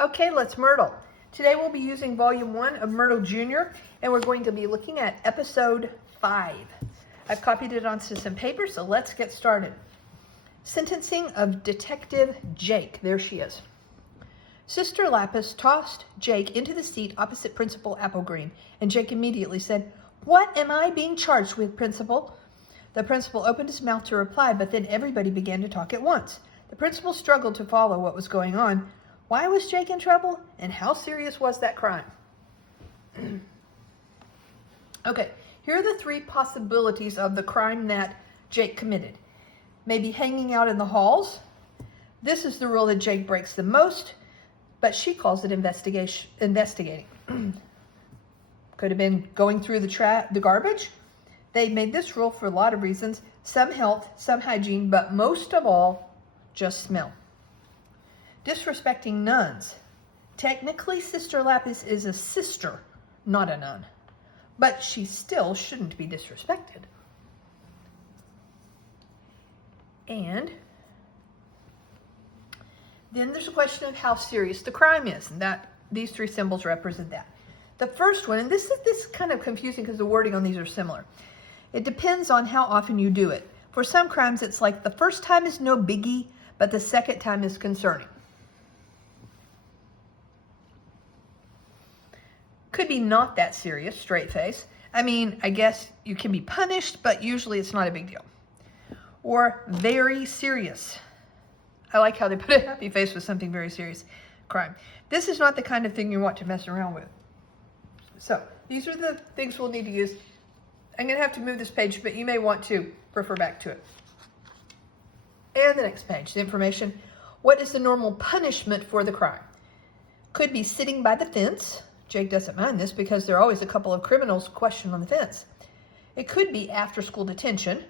Okay, let's Murdle. Today we'll be using Volume 1 of Murdle Jr. and we're going to be looking at Episode 5. I've copied it onto some paper, so let's get started. Sentencing of Detective Jake. There she is. Sister Lapis tossed Jake into the seat opposite Principal Applegreen, and Jake immediately said, "What am I being charged with, Principal?" The principal opened his mouth to reply, but then everybody began to talk at once. The principal struggled to follow what was going on. Why was Jake in trouble, and how serious was that crime? Okay, here are the three possibilities of the crime that Jake committed. Maybe hanging out in the halls. This is the rule that Jake breaks the most, but she calls it investigating. Could have been going through the garbage. They made this rule for a lot of reasons. Some health, some hygiene, but most of all, just smell. Disrespecting nuns. Technically, Sister Lapis is a sister, not a nun. But she still shouldn't be disrespected. And then there's a question of how serious the crime is, and that these three symbols represent that. The first one, and this is kind of confusing because the wording on these are similar. It depends on how often you do it. For some crimes, it's like the first time is no biggie, but the second time is concerning. Could be not that serious, straight face. I mean, I guess you can be punished, but usually it's not a big deal. Or very serious. I like how they put a happy face with something very serious. Crime. This is not the kind of thing you want to mess around with. So, these are the things we'll need to use. I'm going to have to move this page, but you may want to refer back to it. And the next page, the information. What is the normal punishment for the crime? Could be sitting by the fence. Jake doesn't mind this because there are always a couple of criminals questioned on the fence. It could be after-school detention.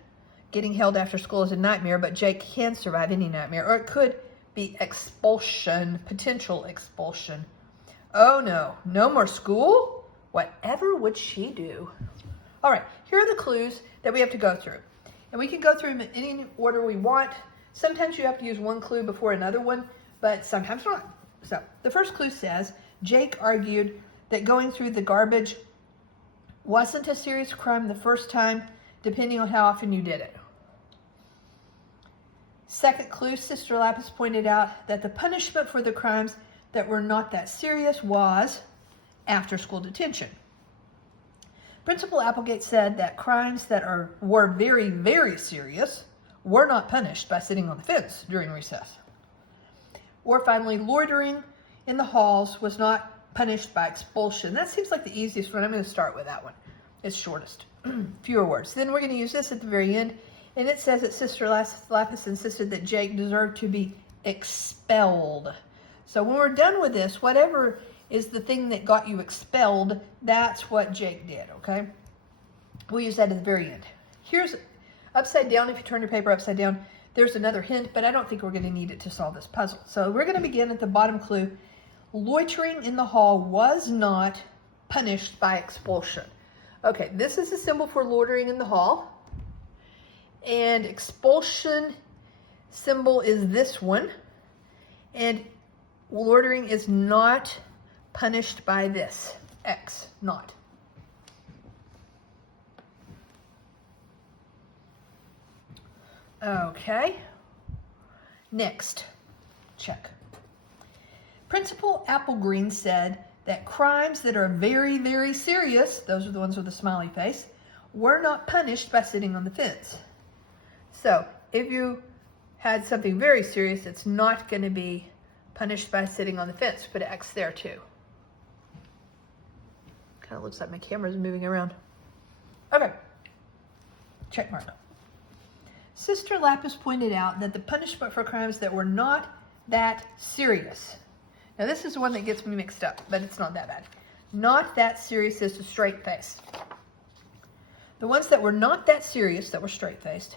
Getting held after school is a nightmare, but Jake can survive any nightmare. Or it could be expulsion, potential expulsion. Oh no, no more school? Whatever would she do? All right, here are the clues that we have to go through. And we can go through them in any order we want. Sometimes you have to use one clue before another one, but sometimes not. So the first clue says, Jake argued that going through the garbage wasn't a serious crime the first time, depending on how often you did it. Second clue, Sister Lapis pointed out that the punishment for the crimes that were not that serious was after-school detention. Principal Applegate said that crimes that were very, very serious were not punished by sitting on the fence during recess. Or finally, loitering in the halls was not punished by expulsion. That seems like the easiest one. I'm going to start with that one. It's shortest. Fewer words. Then we're going to use this at the very end. And it says that Sister Lapis insisted that Jake deserved to be expelled. So when we're done with this, whatever is the thing that got you expelled, that's what Jake did, okay? We'll use that at the very end. Here's upside down. If you turn your paper upside down, there's another hint, but I don't think we're going to need it to solve this puzzle. So we're going to begin at the bottom clue. Loitering in the hall was not punished by expulsion. Okay, this is a symbol for loitering in the hall. And expulsion symbol is this one. And loitering is not punished by this. X, not. Okay. Next. Check. Principal Applegreen said that crimes that are very, very serious, those are the ones with the smiley face, were not punished by sitting on the fence. So, if you had something very serious, it's not going to be punished by sitting on the fence. Put an X there too. Kind of looks like my camera's moving around. Okay. Check mark. Sister Lapis pointed out that the punishment for crimes that were not that serious. Now this is the one that gets me mixed up, but it's not that bad. Not that serious is a straight face. The ones that were not that serious, that were straight faced,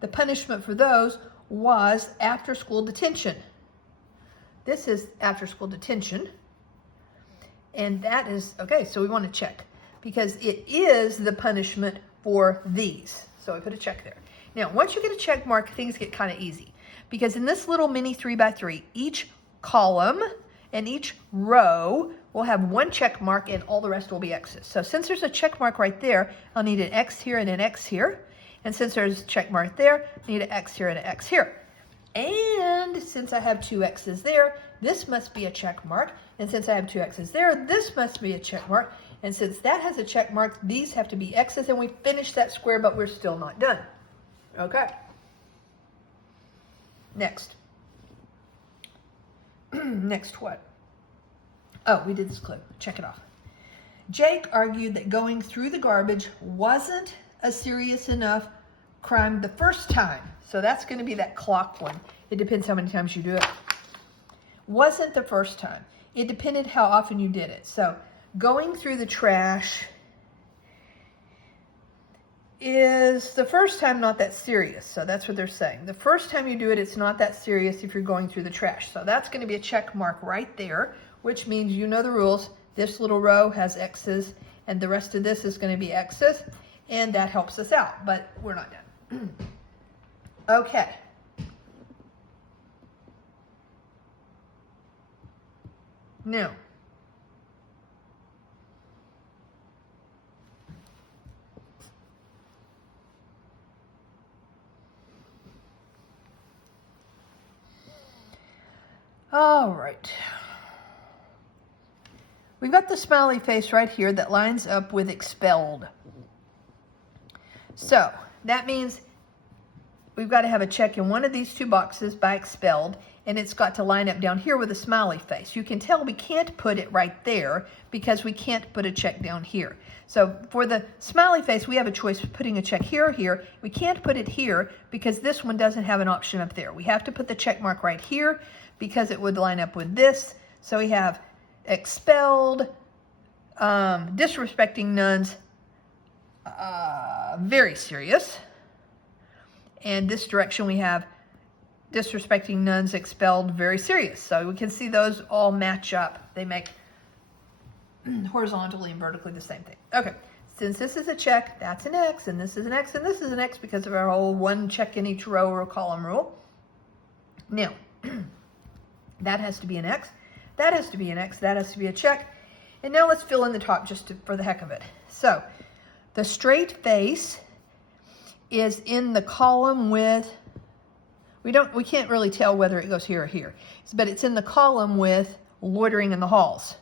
the punishment for those was after school detention. This is after school detention. And that is, okay, so we want to check because it is the punishment for these. So I put a check there. Now, once you get a check mark, things get kind of easy Because in this little mini 3x3, each column and each row will have one check mark and all the rest will be X's. So since there's a check mark right there, I'll need an X here and an X here. And since there's a check mark there, I need an X here and an X here. And since I have two X's there, this must be a check mark. And since I have two X's there, this must be a check mark. And since that has a check mark, these have to be X's. And we finished that square, but we're still not done. Okay. Next. Next what? Oh, we did this clue. Check it off. Jake argued that going through the garbage wasn't a serious enough crime the first time. So that's going to be that clock one. It depends how many times you do it. Wasn't the first time. It depended how often you did it. So going through the trash is the first time not that serious. So that's what they're saying. The first time you do it, it's not that serious if you're going through the trash. So that's going to be a check mark right there, which means you know the rules. This little row has X's and the rest of this is going to be X's, and that helps us out, but we're not done. Okay. Now, all right. We've got the smiley face right here that lines up with expelled. So that means we've got to have a check in one of these two boxes by expelled, and it's got to line up down here with a smiley face. You can tell we can't put it right there because we can't put a check down here. So for the smiley face, we have a choice of putting a check here or here. We can't put it here because this one doesn't have an option up there. We have to put the check mark right here because it would line up with this. So we have expelled, disrespecting nuns, very serious. And this direction we have disrespecting nuns, expelled, very serious. So we can see those all match up. They make horizontally and vertically the same thing. Okay, since this is a check, that's an X, and this is an X, and this is an X because of our whole one check in each row or column rule. Now, that has to be an X, that has to be an X, that has to be a check. And now let's fill in the top just for the heck of it. So the straight face is in the column with, we can't really tell whether it goes here or here, but it's in the column with loitering in the halls.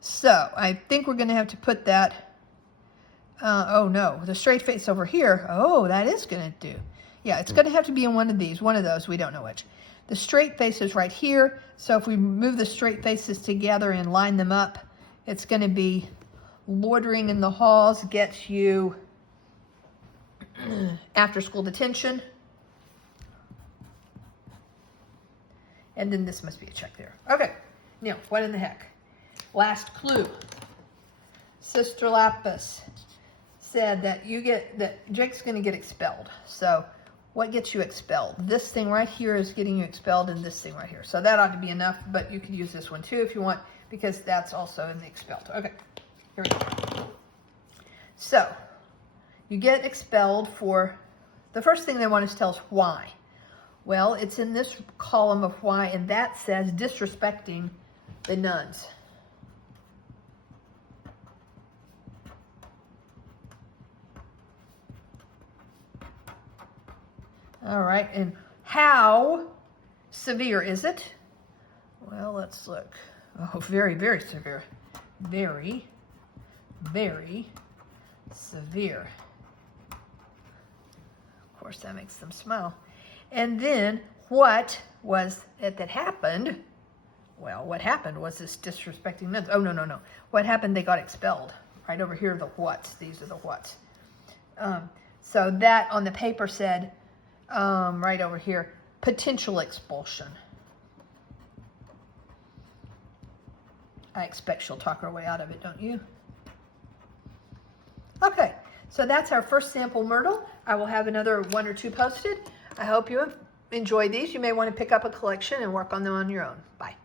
So I think we're going to have to put that, oh no, the straight face over here, oh, that is going to do. Yeah, it's going to have to be in one of these, one of those, we don't know which. The straight face is right here, so if we move the straight faces together and line them up, it's going to be loitering in the halls gets you after school detention. And then this must be a check there. Okay, now what in the heck? Last clue. Sister Lapis said that Jake's going to get expelled. So what gets you expelled? This thing right here is getting you expelled, and this thing right here. So that ought to be enough, but you could use this one too if you want, because that's also in the expelled. Okay, here we go. So you get expelled for, the first thing they want us to tell us why. Well, it's in this column of why, and that says disrespecting the nuns. All right, and how severe is it? Well, let's look. Oh, very, very severe. Very, very severe. Of course, that makes them smile. And then what was it that happened? Well, what happened was this disrespecting nuns. Oh, no. What happened? They got expelled. Right over here are the whats. These are the whats. So that on the paper said, right over here, potential expulsion. I expect she'll talk her way out of it, don't you? Okay, so that's our first sample Murdle. I will have another one or two posted. I hope you enjoy these. You may want to pick up a collection and work on them on your own. Bye.